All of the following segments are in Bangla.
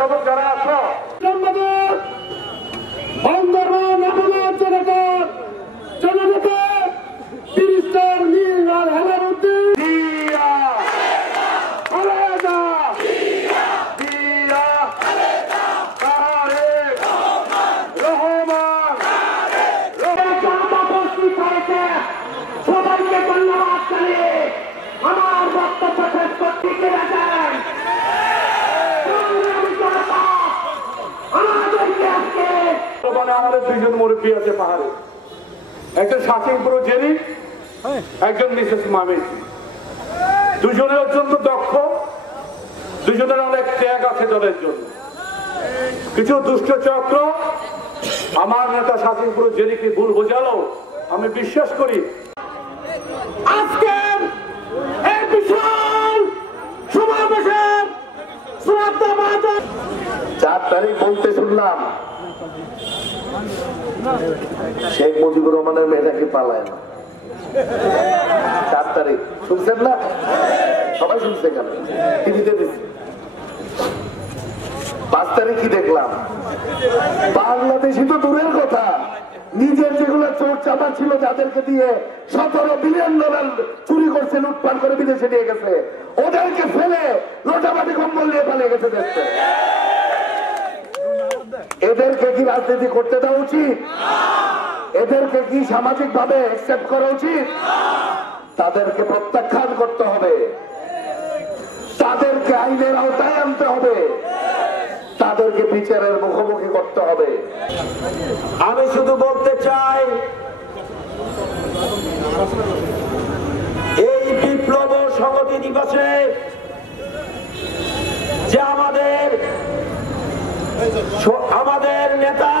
স্বেচ্ছাসেবক যারা আছো সবাইকে ধন্যবাদ জানিয়ে আমার বক্তব্য শেষ করতে গেছেন। আমাদের দুইজন মুরব্বী আছে পাহাড়ে, একজন শাসিংপুর জেরি, একজন মিসেস মামি। দুজনের অত্যন্ত দক্ষ, দুজনের অনেক ত্যাগ আছে দলের জন্য। কিছু দুষ্ট চক্র আমার নেতা শাসিংপুর জেরিকে ভুল বোঝালো, আমি বিশ্বাস করি। আজকের এই বিশাল সমাবেশের 4 তারিখ বলতে শুনলাম শেখ মুজিবুর রহমানের মেয়েটাকে পালায় না। 4 তারিখ শুনছেন না? সবাই শুনছে কেন? টিভিতে দিচ্ছে। 5 তারিখ কি দেখলাম? বাংলাদেশি তো দূরের কথা, নিজের যেগুলো চোর চাপা ছিল যাদেরকে দিয়ে $17 বিলিয়ন চুরি করছে, লুটপাট করে বিদেশে নিয়ে গেছে, ওদেরকে ফেলে লোটামাটি কম্বল নিয়ে পালিয়ে গেছে দেশে। এদেরকে কি রাজনীতি করতে দেওয়া উচিত? এদেরকে কি সামাজিক ভাবে অ্যাকসেপ্ট করা উচিত? তাদেরকে প্রত্যাখ্যান করতে হবে, তাদেরকে আইনের আওতায় আনতে হবে, তাদেরকে বিচারের মুখোমুখি করতে হবে। আমি শুধু বলতে চাই, এই বিপ্লব সংহতি দিবসে যে আমাদের নেতা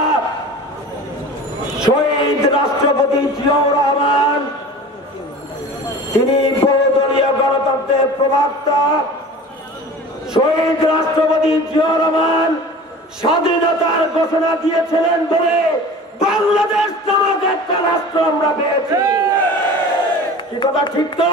শহীদ রাষ্ট্রপতি জিয়াউর রহমান, তিনি বহুদলীয় গণতন্ত্রের প্রবক্তা। শহীদ রাষ্ট্রপতি জিয়াউর রহমান স্বাধীনতার ঘোষণা দিয়েছিলেন বলে বাংলাদেশ নামক একটা রাষ্ট্র আমরা পেয়েছি। কি কথা ঠিক তো?